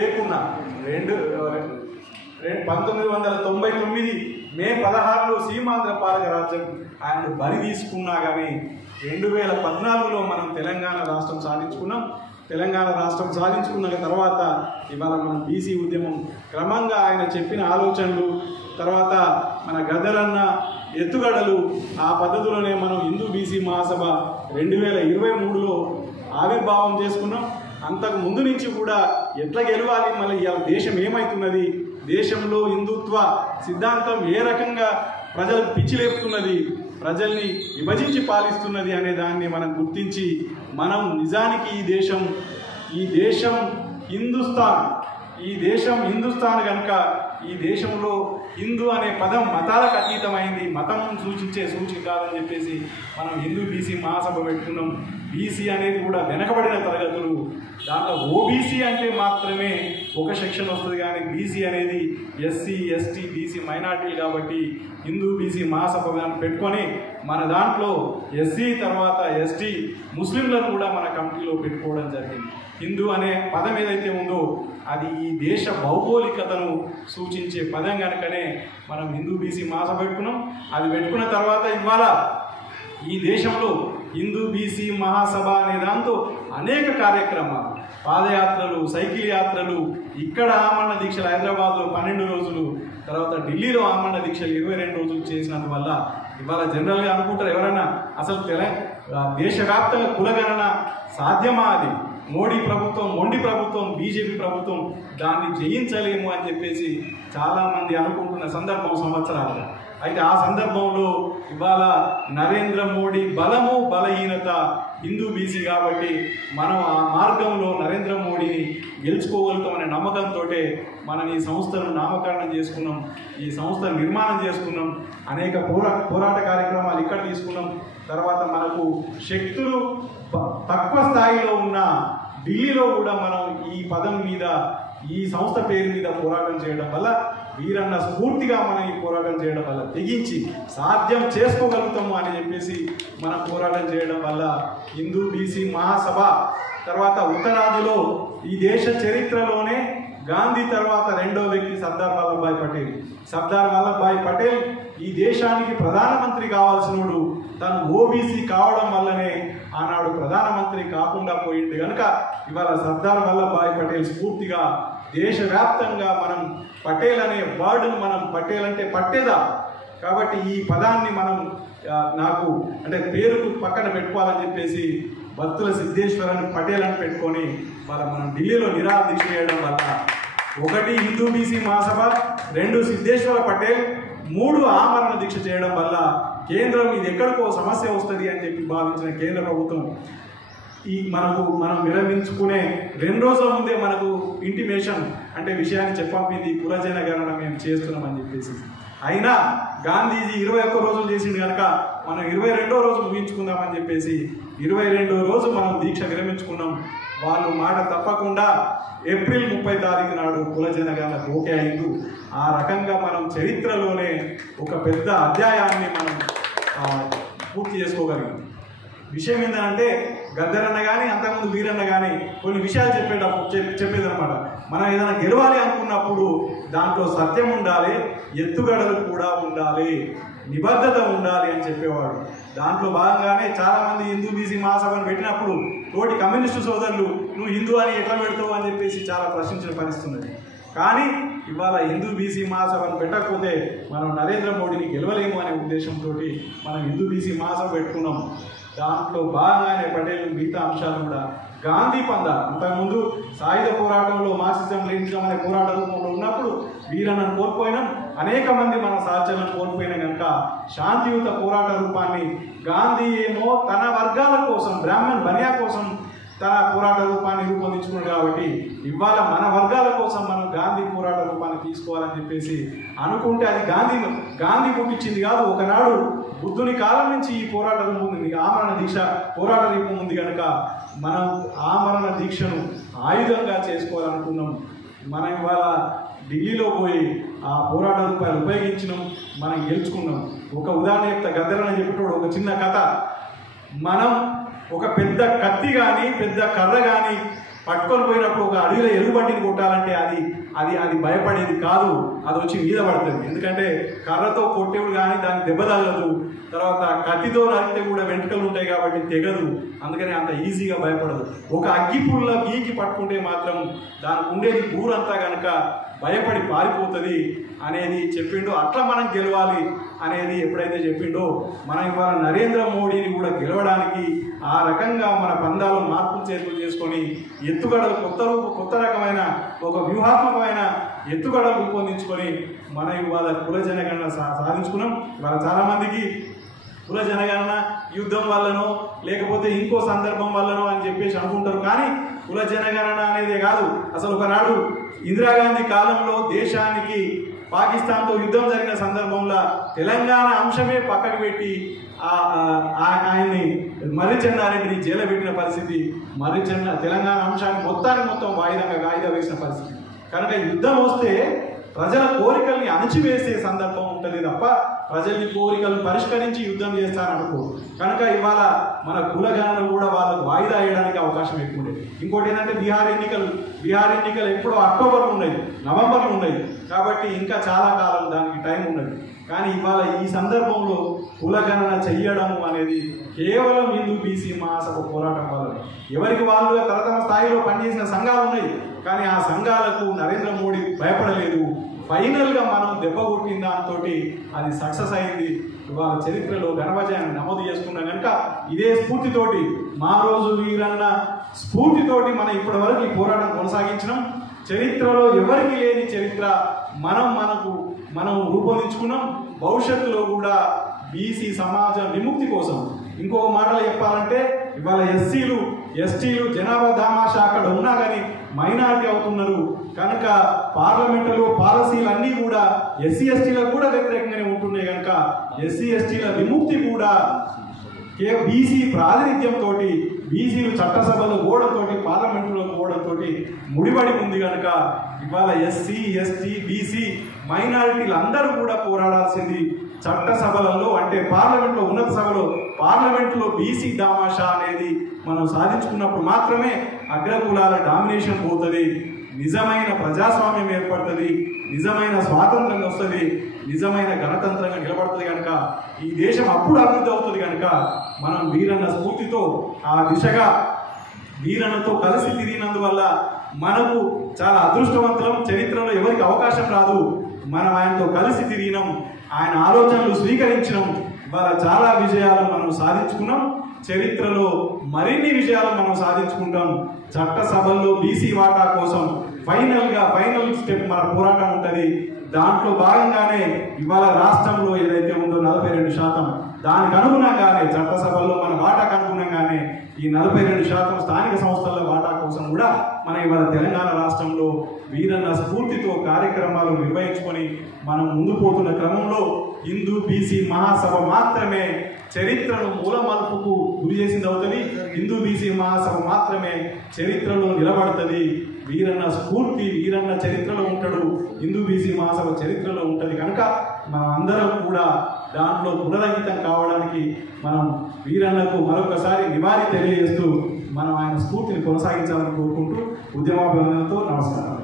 లేకున్నా 1999 మే 16లో సీమాంధ్ర పాలక రాజ్యం ఆయన బలి తీసుకున్నా కానీ 2014లో మనం తెలంగాణ రాష్ట్రం సాధించుకున్నాం. తెలంగాణ రాష్ట్రం సాధించుకున్న తర్వాత ఇవాళ మనం బీసీ ఉద్యమం క్రమంగా ఆయన చెప్పిన ఆలోచనలు, తర్వాత మన గద్దరన్న ఎత్తుగడలు, ఆ పద్ధతిలోనే మనం హిందూ బీసీ మహాసభ 2023లో ఆవిర్భావం చేసుకున్నాం. అంతకు ముందు నుంచి కూడా ఎట్లా గెలవాలి, మళ్ళీ ఇవాళ దేశం ఏమవుతున్నది, దేశంలో హిందుత్వ సిద్ధాంతం ఏ రకంగా ప్రజలకు పిచ్చిలేపుతున్నది, ప్రజల్ని విభజించి పాలిస్తున్నది అనే దాన్ని మనం గుర్తించి మనం నిజానికి ఈ దేశం హిందుస్థాన్ కనుక ఈ దేశంలో హిందూ అనే పదం మతాలకు అతీతమైంది, మతం సూచించే సూచిక కాదని చెప్పేసి మనం హిందూ బీసీ మహాసభ పెట్టుకున్నాం. బీసీ అనేది కూడా వెనకబడిన తరగతులు, దాంట్లో ఓబీసీ అంటే మాత్రమే ఒక సెక్షన్ వస్తుంది, కానీ బీసీ అనేది ఎస్సీ ఎస్టీ బీసీ మైనార్టీలు కాబట్టి హిందూ బీసీ మహాసభ పెట్టుకొని మన దాంట్లో ఎస్సీ తర్వాత ఎస్టీ ముస్లింలను కూడా మన కమిటీలో పెట్టుకోవడం జరిగింది. హిందూ అనే పదం ఏదైతే ఉందో అది ఈ దేశ భౌగోళికతను సూచించే పదం కనుకనే మనం హిందూ బీసీ మహాసభ పెట్టుకున్నాం. అది పెట్టుకున్న తర్వాత ఇవాళ ఈ దేశంలో హిందూ బీసీ మహాసభ అనే దాంతో అనేక కార్యక్రమాలు, పాదయాత్రలు, సైకిల్ యాత్రలు, ఇక్కడ ఆమరణ దీక్షలు హైదరాబాద్లో 12 రోజులు, తర్వాత ఢిల్లీలో ఆమరణ దీక్షలు 22 రోజులు చేసినందువల్ల ఇవాళ జనరల్గా అనుకుంటారు ఎవరైనా అసలు దేశవ్యాప్తంగా కులగణన సాధ్యమా, అది మోడీ ప్రభుత్వం, మొండి ప్రభుత్వం, బీజేపీ ప్రభుత్వం, దాన్ని జయించలేము అని చెప్పేసి చాలామంది అనుకుంటున్న సందర్భం సంవత్సరాలు. అయితే ఆ సందర్భంలో ఇవాళ నరేంద్ర మోడీ బలము బలహీనత హిందూ బీసీ కాబట్టి మనం ఆ మార్గంలో నరేంద్ర మోడీని గెలుచుకోగలుగుతామనే నమ్మకంతో మనం ఈ సంస్థను నామకరణం చేసుకున్నాం, ఈ సంస్థ నిర్మాణం చేసుకున్నాం, అనేక పోరాట కార్యక్రమాలు ఇక్కడ తీసుకున్నాం. తర్వాత మనకు శక్తులు తక్కువ స్థాయిలో ఉన్న ఢిల్లీలో కూడా మనం ఈ పదం మీద, ఈ సంస్థ పేరు మీద పోరాటం చేయడం వల్ల, వీరన్న స్ఫూర్తిగా మనం ఈ పోరాటం చేయడం వల్ల తెగించి సాధ్యం చేసుకోగలుగుతాము అని చెప్పేసి మనం పోరాటం చేయడం వల్ల హిందూ బీసీ మహాసభ తర్వాత ఉత్తరాదిలో ఈ దేశ చరిత్రలోనే గాంధీ తర్వాత రెండో వ్యక్తి సర్దార్ వల్లభాయ్ పటేల్. సర్దార్ వల్లభాయ్ పటేల్ ఈ దేశానికి ప్రధానమంత్రి కావాల్సినోడు, తను ఓబీసీ కావడం వల్లనే ఆనాడు ప్రధానమంత్రి కాకుండా పోయింది కనుక ఇవాళ సర్దార్ వల్లభాయ్ పటేల్ స్ఫూర్తిగా దేశవ్యాప్తంగా మనం పటేల్ అనే వర్డ్ను, మనం పటేల్ అంటే పట్టేదా కాబట్టి ఈ పదాన్ని మనం నాకు అంటే పేరుకు పక్కన పెట్టుకోవాలని చెప్పేసి భక్తుల సిద్ధేశ్వరాన్ని పటేల్ అని పెట్టుకొని మనం ఢిల్లీలో నిరాహార దీక్ష చేయడం వల్ల 1 హిందూ బీసీ మహాసభ, 2 సిద్ధేశ్వర పటేల్, 3 ఆమరణ దీక్ష చేయడం వల్ల కేంద్రం ఇది ఎక్కడికో సమస్య వస్తుంది అని చెప్పి భావించిన కేంద్ర ప్రభుత్వం మనం విరమించుకునే 2 రోజుల ముందే మనకు ఇంటిమేషన్ అంటే విషయాన్ని చెప్పంపింది, కులజన గణన మేము చేస్తున్నామని చెప్పేసి. అయినా గాంధీజీ 21 రోజులు చేసింది కనుక మనం 22వ రోజు ముగించుకుందామని చెప్పేసి 22వ రోజు మనం దీక్ష విరమించుకున్నాం. వాళ్ళు మాట తప్పకుండా ఏప్రిల్ 30 తారీఖు నాడు కులజన గణన ఓకే అయింది. ఆ రకంగా మనం చరిత్రలోనే ఒక పెద్ద అధ్యాయాన్ని మనం పూర్తి చేసుకోగలిగాం. విషయం ఏంటంటే గద్దరన్న కానీ అంతకుముందు వీరన్న కానీ కొన్ని విషయాలు చెప్పేదన్నమాట. మనం ఏదైనా గెలవాలి అనుకున్నప్పుడు దాంట్లో సత్యం ఉండాలి, ఎత్తుగడలు కూడా ఉండాలి, నిబద్ధత ఉండాలి అని చెప్పేవాడు. దాంట్లో భాగంగానే చాలామంది హిందూ బీసీ మహాసభను పెట్టినప్పుడు తోటి కమ్యూనిస్టు సోదరులు నువ్వు హిందూ అని ఎట్లా పెడతావు అని చెప్పేసి చాలా ప్రశ్నించిన పరిస్థితి ఉన్నది. కానీ ఇవాళ హిందూ బీసీ మహాసభను పెట్టకపోతే మనం నరేంద్ర మోడీని గెలవలేము అనే ఉద్దేశంతో మనం హిందూ బీసీ మహాసభ పెట్టుకున్నాం. దాంట్లో భాగంగానే పటేల్ మిగతా అంశాలు కూడా గాంధీ పంద అంతకుముందు సాయుధ పోరాటంలో మార్క్సిజం లెనినిజం అనే పోరాట రూపంలో ఉన్నప్పుడు వీరన్నను కోల్పోయినాం, అనేక మంది మన సహచరులను కోల్పోయినా కనుక శాంతియుత పోరాట రూపాన్ని గాంధీ ఏమో తన వర్గాల కోసం, బ్రాహ్మణ్ బనియా కోసం తన పోరాట రూపాన్ని రూపొందించుకున్నాడు. కాబట్టి ఇవాళ మన వర్గాల కోసం మనం గాంధీ పోరాట రూపాన్ని తీసుకోవాలని చెప్పేసి అనుకుంటే అది గాంధీ పుట్టించింది కాదు. ఒకనాడు బుద్ధుని కాలం నుంచి ఈ పోరాట రూపం ఉంది, ఆమరణ దీక్ష పోరాట రూపం ఉంది కనుక మనం ఆమరణ దీక్షను ఆయుధంగా చేసుకోవాలనుకున్నాం. మనం ఇవాళ ఢిల్లీలో పోయి ఆ పోరాట రూపాయలు ఉపయోగించినాం, మనం గెలుచుకున్నాం. ఒక ఉదాహరణ చెప్తా, గద్దరని చెప్పేటోడు ఒక చిన్న కథ. మనం ఒక పెద్ద కత్తి కానీ పెద్ద కర్ర కానీ పట్టుకొని పోయినప్పుడు ఒక అడవిలో ఎలుగుబంటిని కొట్టాలంటే అది అది అది భయపడేది కాదు, అది వచ్చి మీద పడుతుంది. ఎందుకంటే కర్రతో కొట్టేవుడు కానీ దానికి దెబ్బ తగలదు, తర్వాత కత్తితో నరికితే కూడా వెంట్రుకలు ఉంటాయి కాబట్టి తెగదు, అందుకని అంత ఈజీగా భయపడదు. ఒక అగ్గిపుల్ల గీకి పట్టుకుంటే మాత్రం దానికి ఉండేది ఊరంతా కనుక భయపడి పారిపోతుంది అనేది చెప్పిండో, అట్లా మనం గెలవాలి అనేది ఎప్పుడైతే చెప్పిండో, మనం ఇవాళ నరేంద్ర మోడీని కూడా గెలవడానికి ఆ రకంగా మన పందాలు మార్పులు చేతులు చేసుకొని ఎత్తుగడలు కొత్త రకమైన ఒక వ్యూహాత్మకమైన ఎత్తుగడలు రూపొందించుకొని మనం ఇవాళ కుల జనగణన సాధించుకున్నాం. ఇవాళ చాలామందికి కుల జనగణన యుద్ధం వల్లనో లేకపోతే ఇంకో సందర్భం వల్లనో అని చెప్పేసి అనుకుంటారు. కానీ కుల జనగణన అనేదే కాదు, అసలు ఒకనాడు ఇందిరాగాంధీ కాలంలో దేశానికి పాకిస్తాన్తో యుద్ధం జరిగిన సందర్భంలో తెలంగాణ అంశమే పక్కకు పెట్టి ఆయన్ని మర్రి చెన్నారెడ్డిని జైలు పెట్టిన పరిస్థితి, తెలంగాణ అంశాన్ని మొత్తం వాయిదా వేసిన పరిస్థితి. కనుక యుద్ధం వస్తే ప్రజల కోరికల్ని అణచివేసే సందర్భం ఉంటుంది తప్ప ప్రజల్ని కోరికలను పరిష్కరించి యుద్ధం చేస్తారనుకో. కనుక ఇవాళ మన కులగణన కూడా వాళ్ళకు వాయిదా వేయడానికి అవకాశం ఎక్కువ ఉండేది. ఇంకోటి ఏంటంటే బీహార్ ఎన్నికలు ఎప్పుడో అక్టోబర్లో ఉన్నాయి, నవంబర్లో ఉన్నాయి, కాబట్టి ఇంకా చాలా కాలం దానికి టైం ఉన్నది. కానీ ఇవాళ ఈ సందర్భంలో కులగణన చెయ్యడం అనేది కేవలం హిందూ బీసీ మహాసభ పోరాటం వల్ల. ఎవరికి వాళ్ళుగా తమ స్థాయిలో పనిచేసిన సంఘాలు ఉన్నాయి, కానీ ఆ సంఘాలకు నరేంద్ర మోడీ భయపడలేదు. ఫైనల్గా మనం దెబ్బ కొట్టిన దాంతో అది సక్సెస్ అయింది. ఇవాళ చరిత్రలో ఘనవిజయాన్ని నమోదు చేసుకున్నాం. కనుక ఇదే స్ఫూర్తితోటి, మా రోజు వీరన్న స్ఫూర్తితోటి మనం ఇప్పటి వరకు ఈ పోరాటం కొనసాగించినాం. చరిత్రలో ఎవరికి లేని చరిత్ర మనం రూపొందించుకున్నాం. భవిష్యత్తులో కూడా బీసీ సమాజ విముక్తి కోసం, ఇంకొక మాటలు చెప్పాలంటే ఇవాళ ఎస్సీలు ఎస్టీలు జనాభా దామాషా అక్కడ ఉన్నా కానీ మైనారిటీ అవుతున్నారు. కనుక పార్లమెంటులో పాలసీలు అన్నీ కూడా ఎస్సీ ఎస్టీలకు కూడా వ్యతిరేకంగానే ఉంటున్నాయి. కనుక ఎస్సీ ఎస్టీల విముక్తి కూడా బీసీ ప్రాతినిధ్యంతో, బీసీలు చట్టసభలో ఓడంతో, పార్లమెంటులో ఓడంతో ముడిపడి ఉంది. కనుక ఇవాళ ఎస్సీ ఎస్టీ బీసీ మైనారిటీలు అందరూ కూడా పోరాడాల్సింది చట్టసభలలో, అంటే పార్లమెంట్లో ఉన్నత సభలో, పార్లమెంట్లో బీసీ దామాషా అనేది మనం సాధించుకున్నప్పుడు మాత్రమే అగ్రకులాల డామినేషన్ పోతుంది, నిజమైన ప్రజాస్వామ్యం ఏర్పడుతుంది, నిజమైన స్వాతంత్రం వస్తుంది, నిజమైన గణతంత్రంగా నిలబడుతుంది. కనుక ఈ దేశం అప్పుడు అభివృద్ధి అవుతుంది. కనుక మనం వీరన్న స్ఫూర్తితో ఆ దిశగా వీరన్నతో కలిసి తిరిగినందువల్ల మనకు చాలా అదృష్టవంతులం. చరిత్రలో ఎవరికి అవకాశం రాదు, మనం ఆయనతో కలిసి తిరిగినాం, ఆయన ఆలోచనలు స్వీకరించినాం. ఇవాళ చాలా విజయాలు మనం సాధించుకున్నాం. చరిత్రలో మరిన్ని విజయాలు మనం సాధించుకుంటాం. చట్టసభల్లో బీసీ వాటా కోసం ఫైనల్ స్టెప్ మన పోరాటం ఉంటుంది. దాంట్లో భాగంగానే ఇవాళ రాష్ట్రంలో ఏదైతే ఉందో 42%, దానికి అనుగుణంగానే చట్టసభల్లో మన వాటాకు అనుగుణంగానే ఈ 42% స్థానిక సంస్థల వాటా కోసం కూడా మనం ఇవాళ తెలంగాణ రాష్ట్రంలో వీరన్న స్ఫూర్తితో కార్యక్రమాలు నిర్వహించుకొని మనం ముందు పోతున్న క్రమంలో హిందూ బీసీ మహాసభ మాత్రమే చరిత్రను మూలమలుపుకు గురి చేసింది అవుతుంది. హిందూ బీసీ మహాసభ మాత్రమే చరిత్రలో నిలబడుతుంది. వీరన్న స్ఫూర్తి వీరన్న చరిత్రలో ఉంటాడు, హిందూ బీసీ మహాసభ చరిత్రలో ఉంటుంది. కనుక మనం అందరం కూడా దాంట్లో పునరంకితం కావడానికి మనం వీరన్నకు మరొకసారి నివాళి తెలియజేస్తూ మనం ఆయన స్ఫూర్తిని కొనసాగించాలని కోరుకుంటూ ఉద్యమాభివందనతో నమస్కారం.